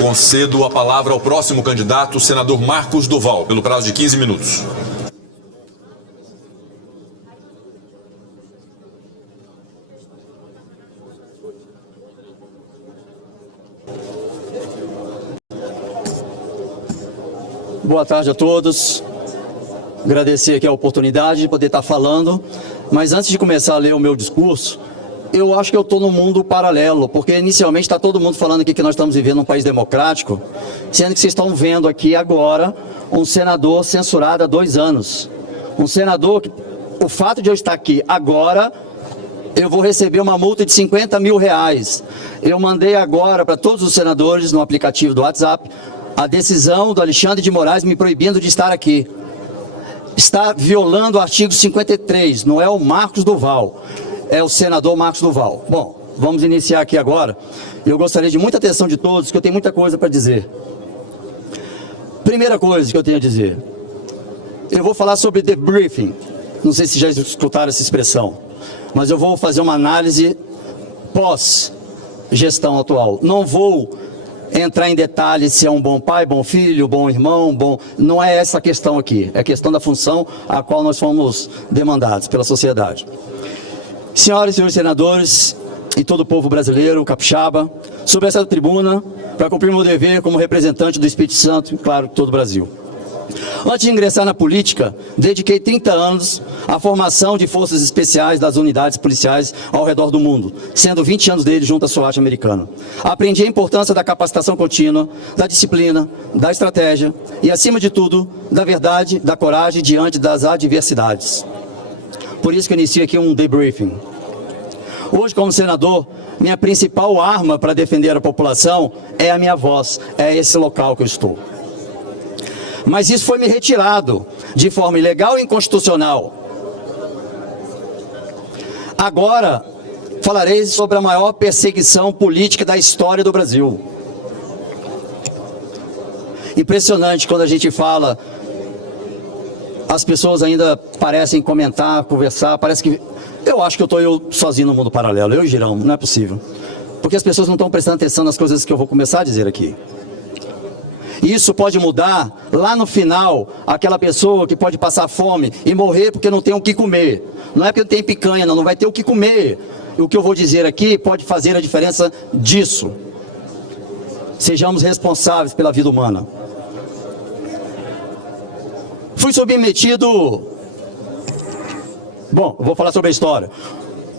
Concedo a palavra ao próximo candidato, o senador Marcos Duval, pelo prazo de 15 minutos. Boa tarde a todos. Agradecer aqui a oportunidade de poder estar falando, mas antes de começar a ler o meu discurso, eu acho que eu estou num mundo paralelo, porque inicialmente está todo mundo falando aqui que nós estamos vivendo um país democrático, sendo que vocês estão vendo aqui agora um senador censurado há 2 anos. Um senador que, o fato de eu estar aqui agora, eu vou receber uma multa de R$50 mil. Eu mandei agora para todos os senadores no aplicativo do WhatsApp a decisão do Alexandre de Moraes me proibindo de estar aqui. Está violando o artigo 53, não é o Marcos Duval, é o senador Marcos Duval. Bom, vamos iniciar aqui agora. Eu gostaria de muita atenção de todos, que eu tenho muita coisa para dizer. Primeira coisa que eu tenho a dizer, eu vou falar sobre debriefing. Não sei se já escutaram essa expressão, mas eu vou fazer uma análise pós-gestão atual. Não vou entrar em detalhes se é um bom pai, bom filho, bom irmão, bom... Não é essa a questão aqui, é a questão da função a qual nós fomos demandados pela sociedade. Senhoras e senhores senadores e todo o povo brasileiro, capixaba, sobre essa tribuna, para cumprir meu dever como representante do Espírito Santo e, claro, todo o Brasil. Antes de ingressar na política, dediquei 30 anos à formação de forças especiais das unidades policiais ao redor do mundo, sendo 20 anos deles junto à SWAT americana. Aprendi a importância da capacitação contínua, da disciplina, da estratégia e, acima de tudo, da verdade, da coragem diante das adversidades. Por isso que eu inicio aqui um debriefing. Hoje, como senador, minha principal arma para defender a população é a minha voz, é esse local que eu estou. Mas isso foi me retirado de forma ilegal e inconstitucional. Agora, falarei sobre a maior perseguição política da história do Brasil. Impressionante quando a gente fala, as pessoas ainda parecem comentar, conversar, parece que... Eu acho que eu sozinho no mundo paralelo, eu e Girão, não é possível. Porque as pessoas não estão prestando atenção nas coisas que eu vou começar a dizer aqui. Isso pode mudar lá no final, aquela pessoa que pode passar fome e morrer porque não tem o que comer. Não é porque não tem picanha, não vai ter o que comer. E o que eu vou dizer aqui pode fazer a diferença disso. Sejamos responsáveis pela vida humana. Fui submetido... Bom, eu vou falar sobre a história.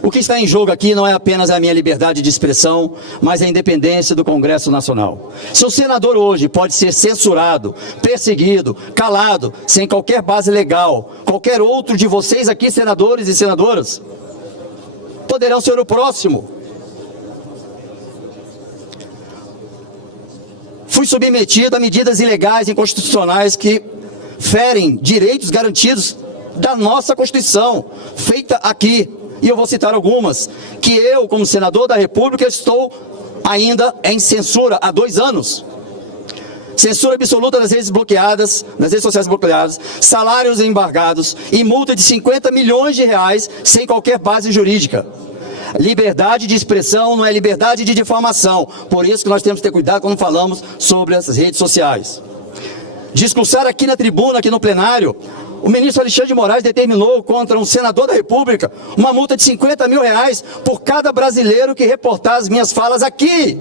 O que está em jogo aqui não é apenas a minha liberdade de expressão, mas a independência do Congresso Nacional. Se o senador hoje pode ser censurado, perseguido, calado, sem qualquer base legal, qualquer outro de vocês aqui, senadores e senadoras, poderão ser o próximo. Fui submetido a medidas ilegais e inconstitucionais que ferem direitos garantidos da nossa Constituição, feita aqui. E eu vou citar algumas, que eu, como senador da República, estou ainda em censura há 2 anos. Censura absoluta das redes bloqueadas, das redes sociais bloqueadas, salários embargados e multa de R$50 milhões sem qualquer base jurídica. Liberdade de expressão não é liberdade de difamação, por isso que nós temos que ter cuidado quando falamos sobre as redes sociais. Discursar aqui na tribuna, aqui no plenário, o ministro Alexandre de Moraes determinou contra um senador da República uma multa de R$50 mil por cada brasileiro que reportar as minhas falas aqui,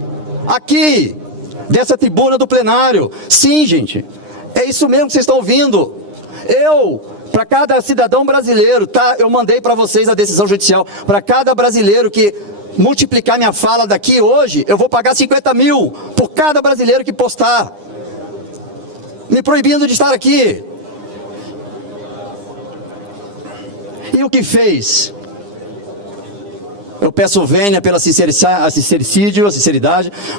dessa tribuna do plenário. Sim, gente, é isso mesmo que vocês estão ouvindo. Para cada cidadão brasileiro, tá? Eu mandei para vocês a decisão judicial, para cada brasileiro que multiplicar minha fala daqui hoje, eu vou pagar R$50 mil por cada brasileiro que postar, me proibindo de estar aqui. E o que fez? Eu peço vênia pela sinceridade,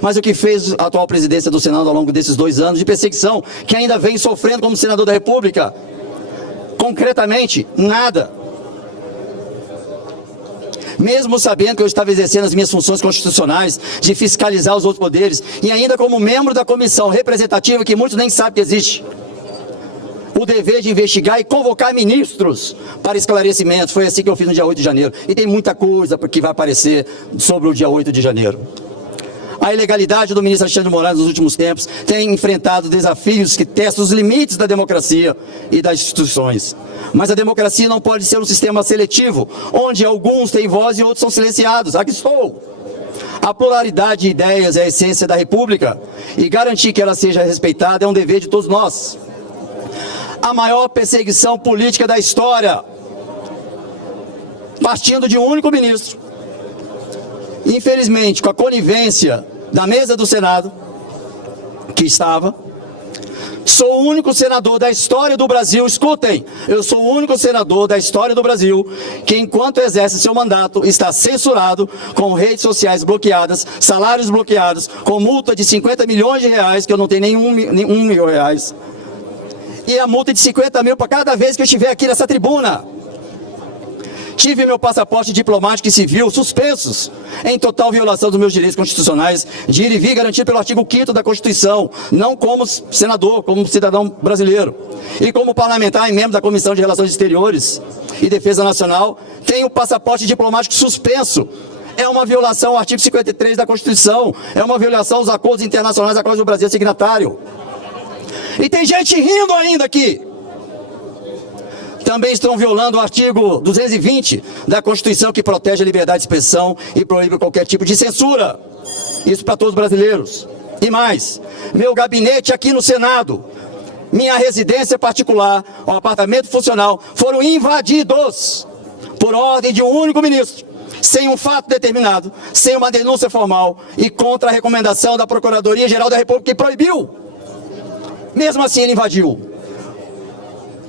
mas o que fez a atual presidência do Senado ao longo desses 2 anos de perseguição, que ainda vem sofrendo como senador da República? Concretamente, nada. Mesmo sabendo que eu estava exercendo as minhas funções constitucionais de fiscalizar os outros poderes, e ainda como membro da comissão representativa, que muitos nem sabem que existe, o dever de investigar e convocar ministros para esclarecimentos. Foi assim que eu fiz no dia 8 de janeiro. E tem muita coisa que vai aparecer sobre o dia 8 de janeiro. A ilegalidade do ministro Alexandre de Moraes nos últimos tempos tem enfrentado desafios que testam os limites da democracia e das instituições. Mas a democracia não pode ser um sistema seletivo, onde alguns têm voz e outros são silenciados. Aqui estou. A pluralidade de ideias é a essência da República e garantir que ela seja respeitada é um dever de todos nós. A maior perseguição política da história, partindo de um único ministro. Infelizmente, com a conivência da mesa do Senado, que estava, sou o único senador da história do Brasil, escutem, eu sou o único senador da história do Brasil que, enquanto exerce seu mandato, está censurado, com redes sociais bloqueadas, salários bloqueados, com multa de 50 milhões de reais, que eu não tenho nenhum mil reais, e a multa de 50 mil para cada vez que eu estiver aqui nessa tribuna. Tive meu passaporte diplomático e civil suspensos, em total violação dos meus direitos constitucionais, de ir e vir garantido pelo artigo 5º da Constituição, não como senador, como cidadão brasileiro. E como parlamentar e membro da Comissão de Relações Exteriores e Defesa Nacional, tenho o passaporte diplomático suspenso. É uma violação ao artigo 53 da Constituição, é uma violação aos acordos internacionais a quais o Brasil é signatário. E tem gente rindo ainda aqui. Também estão violando o artigo 220 da Constituição, que protege a liberdade de expressão e proíbe qualquer tipo de censura. Isso para todos os brasileiros. E mais, meu gabinete aqui no Senado, minha residência particular, o apartamento funcional, foram invadidos por ordem de um único ministro, sem um fato determinado, sem uma denúncia formal e contra a recomendação da Procuradoria-Geral da República, que proibiu. Mesmo assim, ele invadiu.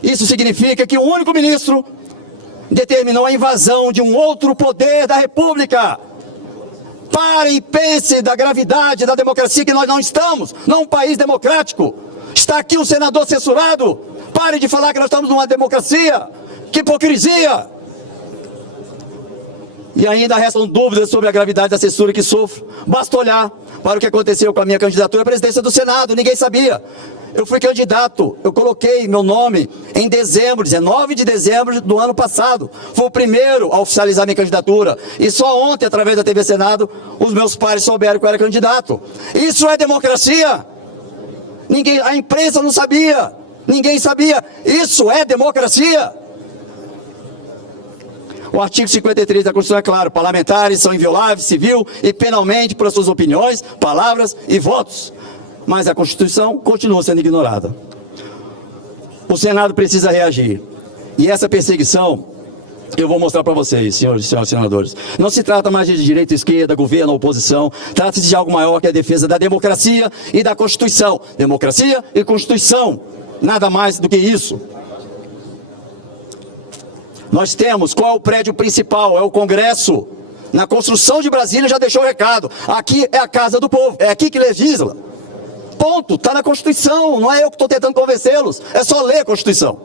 Isso significa que um único ministro determinou a invasão de um outro poder da República. Pare e pense da gravidade da democracia, que nós não estamos num país democrático. Está aqui um senador censurado. Pare de falar que nós estamos numa democracia. Que hipocrisia! E ainda restam dúvidas sobre a gravidade da censura que sofro. Basta olhar para o que aconteceu com a minha candidatura à presidência do Senado. Ninguém sabia. Eu fui candidato, eu coloquei meu nome em dezembro, 19 de dezembro do ano passado. Fui o primeiro a oficializar minha candidatura. E só ontem, através da TV Senado, os meus pares souberam que eu era candidato. Isso é democracia? Ninguém, a imprensa não sabia, ninguém sabia. Isso é democracia? O artigo 53 da Constituição é claro: parlamentares são invioláveis, civil e penalmente por suas opiniões, palavras e votos. Mas a Constituição continua sendo ignorada. O Senado precisa reagir. E essa perseguição, eu vou mostrar para vocês, senhores e senhoras senadores. Não se trata mais de direita, esquerda, governo, oposição. Trata-se de algo maior, que é a defesa da democracia e da Constituição. Democracia e Constituição. Nada mais do que isso. Nós temos, qual é o prédio principal? É o Congresso. Na construção de Brasília já deixou o recado. Aqui é a casa do povo, é aqui que legisla. Ponto, está na Constituição, não é eu que estou tentando convencê-los, é só ler a Constituição.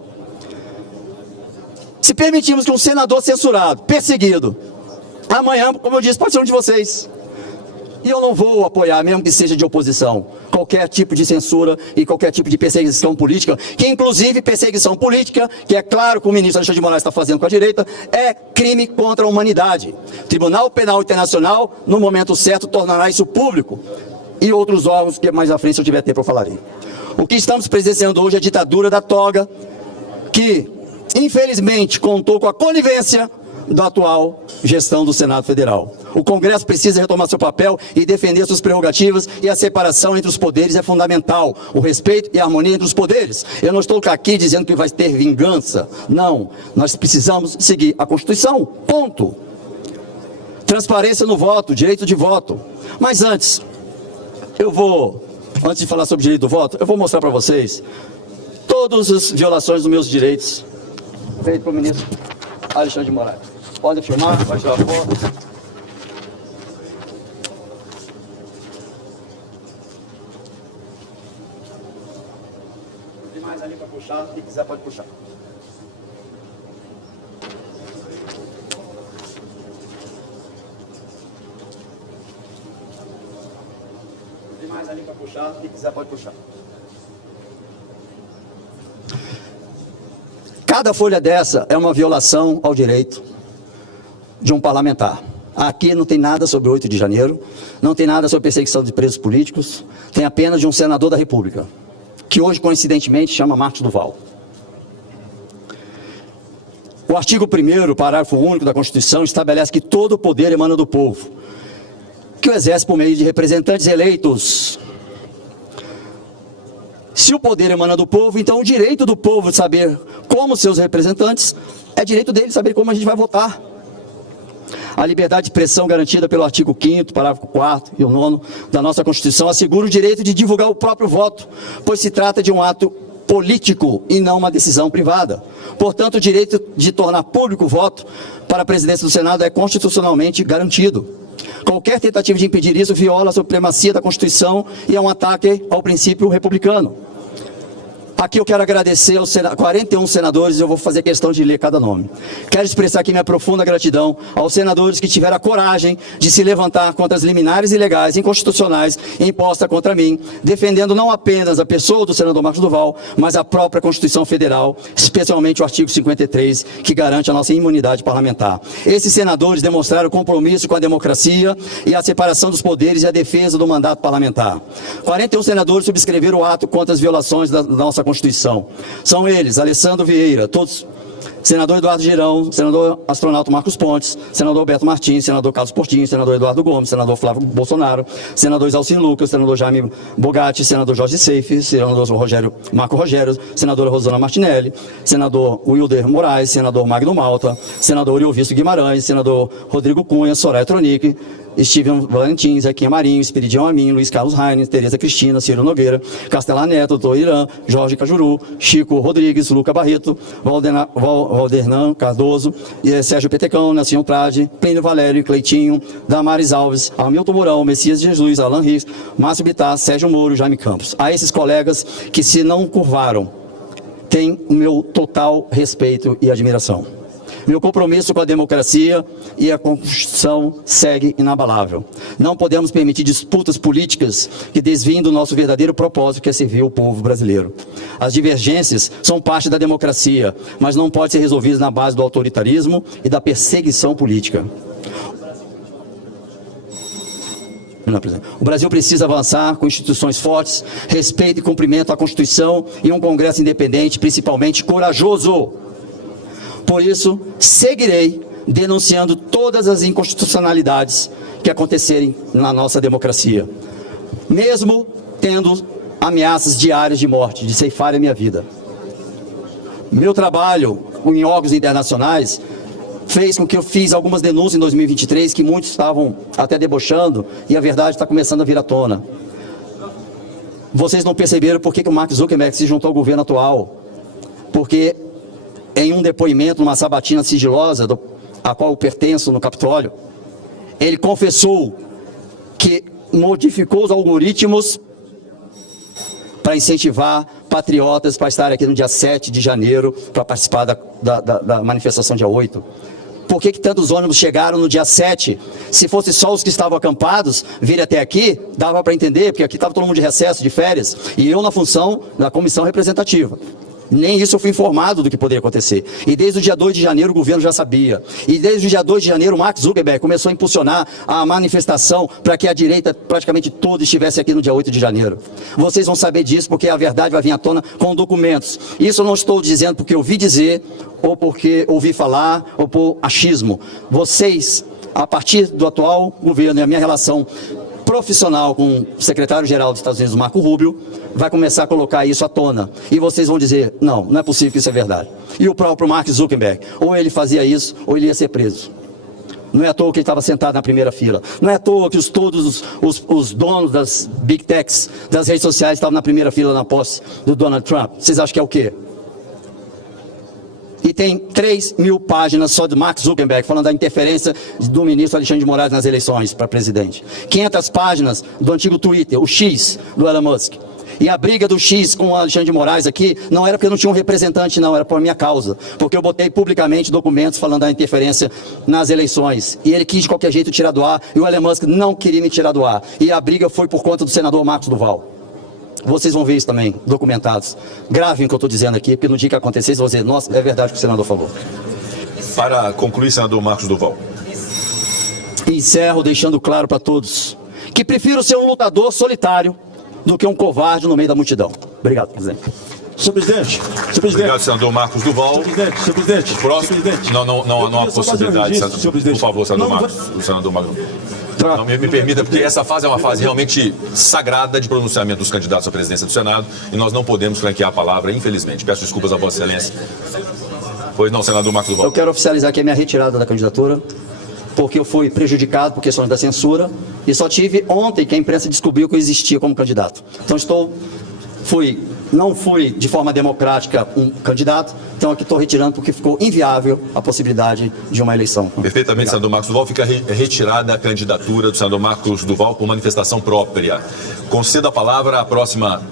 Se permitirmos que um senador censurado, perseguido, amanhã, como eu disse, pode ser um de vocês. E eu não vou apoiar, mesmo que seja de oposição, qualquer tipo de censura e qualquer tipo de perseguição política, que inclusive perseguição política, que é claro que o ministro Alexandre de Moraes está fazendo com a direita, é crime contra a humanidade. O Tribunal Penal Internacional, no momento certo, tornará isso público. E outros órgãos que mais à frente, se eu tiver tempo, eu falarei. O que estamos presenciando hoje é a ditadura da toga, que, infelizmente, contou com a conivência da atual gestão do Senado Federal. O Congresso precisa retomar seu papel e defender suas prerrogativas, e a separação entre os poderes é fundamental. O respeito e a harmonia entre os poderes. Eu não estou aqui dizendo que vai ter vingança. Não. Nós precisamos seguir a Constituição. Ponto. Transparência no voto, direito de voto. Mas antes de falar sobre o direito do voto, eu vou mostrar para vocês todas as violações dos meus direitos feito pelo ministro Alexandre de Moraes. Podem filmar, vai tirar a foto. Tem mais ali para puxar, quem quiser pode puxar. Tem mais ali para puxar, quem quiser pode puxar. Cada folha dessa é uma violação ao direito de um parlamentar. Aqui não tem nada sobre 8 de janeiro, não tem nada sobre perseguição de presos políticos, tem apenas de um senador da República, que hoje, coincidentemente, chama Marcos Duval. O artigo 1º, parágrafo único da Constituição, estabelece que todo o poder emana do povo, que o exerce por meio de representantes eleitos. Se o poder emana do povo, então o direito do povo de saber como seus representantes, é direito dele saber como a gente vai votar. A liberdade de expressão garantida pelo artigo 5º, parágrafo 4º e o 9º da nossa Constituição assegura o direito de divulgar o próprio voto, pois se trata de um ato político e não uma decisão privada. Portanto, o direito de tornar público o voto para a presidência do Senado é constitucionalmente garantido. Qualquer tentativa de impedir isso viola a supremacia da Constituição e é um ataque ao princípio republicano. Aqui eu quero agradecer aos 41 senadores, eu vou fazer questão de ler cada nome. Quero expressar aqui minha profunda gratidão aos senadores que tiveram a coragem de se levantar contra as liminares ilegais, inconstitucionais, impostas contra mim, defendendo não apenas a pessoa do senador Marcos Duval, mas a própria Constituição Federal, especialmente o artigo 53, que garante a nossa imunidade parlamentar. Esses senadores demonstraram compromisso com a democracia e a separação dos poderes e a defesa do mandato parlamentar. 41 senadores subscreveram o ato contra as violações da nossa Constituição. São eles: Alessandro Vieira, todos, senador Eduardo Girão, senador astronauta Marcos Pontes, senador Beto Martins, senador Carlos Portinho, senador Eduardo Gomes, senador Flávio Bolsonaro, senador Isalcino Lucas, senador Jaime Bogatti, senador Jorge Seife, senador Marco Rogério, senadora Rosana Martinelli, senador Wilder Moraes, senador Magno Malta, senador Iovisto Guimarães, senador Rodrigo Cunha, Soraya Tronic, Steven Valentim, Zequinha Marinho, Esperidião Amin, Luiz Carlos Reines, Tereza Cristina, Ciro Nogueira, Castelar Neto, Doutor Irã, Jorge Cajuru, Chico Rodrigues, Luca Barreto, Valdernan Cardoso, Sérgio Petecão, Nelson Trade, Plínio Valério, Cleitinho, Damares Alves, Hamilton Mourão, Messias Jesus, Alan Rios, Márcio Bittar, Sérgio Moro, Jaime Campos. A esses colegas que se não curvaram, têm o meu total respeito e admiração. Meu compromisso com a democracia e a Constituição segue inabalável. Não podemos permitir disputas políticas que desviem do nosso verdadeiro propósito, que é servir o povo brasileiro. As divergências são parte da democracia, mas não podem ser resolvidas na base do autoritarismo e da perseguição política. O Brasil precisa avançar com instituições fortes, respeito e cumprimento à Constituição e um Congresso independente, principalmente corajoso. Por isso, seguirei denunciando todas as inconstitucionalidades que acontecerem na nossa democracia, mesmo tendo ameaças diárias de morte, de ceifar a minha vida. Meu trabalho em órgãos internacionais fez com que eu fiz algumas denúncias em 2023 que muitos estavam até debochando e a verdade está começando a vir à tona. Vocês não perceberam por que o Mark Zuckerberg se juntou ao governo atual? Porque em um depoimento, numa sabatina sigilosa, a qual eu pertenço no Capitólio, ele confessou que modificou os algoritmos para incentivar patriotas para estar aqui no dia 7 de janeiro, para participar da manifestação dia 8. Por que tantos ônibus chegaram no dia 7? Se fosse só os que estavam acampados vir até aqui, dava para entender, porque aqui estava todo mundo de recesso, de férias, e eu na função da comissão representativa. Nem isso eu fui informado do que poderia acontecer. E desde o dia 2 de janeiro o governo já sabia. E desde o dia 2 de janeiro o Mark Zuckerberg começou a impulsionar a manifestação para que a direita praticamente toda estivesse aqui no dia 8 de janeiro. Vocês vão saber disso porque a verdade vai vir à tona com documentos. Isso eu não estou dizendo porque ouvi dizer, ou porque ouvi falar, ou por achismo. Vocês, a partir do atual governo e a minha relação profissional com o secretário-geral dos Estados Unidos, Marco Rubio, vai começar a colocar isso à tona. E vocês vão dizer, não, não é possível que isso é verdade. E o próprio Mark Zuckerberg, ou ele fazia isso, ou ele ia ser preso. Não é à toa que ele estava sentado na primeira fila. Não é à toa que todos os donos das Big Techs, das redes sociais, estavam na primeira fila na posse do Donald Trump. Vocês acham que é o quê? E tem 3.000 páginas só de Mark Zuckerberg falando da interferência do ministro Alexandre de Moraes nas eleições para presidente. 500 páginas do antigo Twitter, o X do Elon Musk. E a briga do X com o Alexandre de Moraes aqui não era porque eu não tinha um representante, não, era por minha causa. Porque eu botei publicamente documentos falando da interferência nas eleições. E ele quis de qualquer jeito tirar do ar, e o Elon Musk não queria me tirar do ar. E a briga foi por conta do senador Marcos Duval. Vocês vão ver isso também, documentados. Gravem o que eu estou dizendo aqui, porque no dia que acontecer, vocês vão dizer, nossa, é verdade o que o senador falou. Para concluir, senador Marcos Duval. E encerro deixando claro para todos que prefiro ser um lutador solitário do que um covarde no meio da multidão. Obrigado, presidente. Senhor presidente, Obrigado, senador Marcos Duval. senhor presidente, Próximo. Não há possibilidade, senhor por presidente. favor, senador Não, Marcos. O senador Marcos. Tá. Não, me permita, porque essa fase é uma fase realmente sagrada de pronunciamento dos candidatos à presidência do Senado e nós não podemos franquear a palavra, infelizmente. Peço desculpas a Vossa Excelência. Pois não, senador Marcos Duval. Eu quero oficializar aqui a minha retirada da candidatura, porque eu fui prejudicado por questões da censura e só tive ontem que a imprensa descobriu que eu existia como candidato. Então não fui de forma democrática um candidato, então aqui estou retirando porque ficou inviável a possibilidade de uma eleição. Perfeitamente, Obrigado. senador Marcos Duval. Fica retirada a candidatura do senador Marcos Duval por manifestação própria. Conceda a palavra à próxima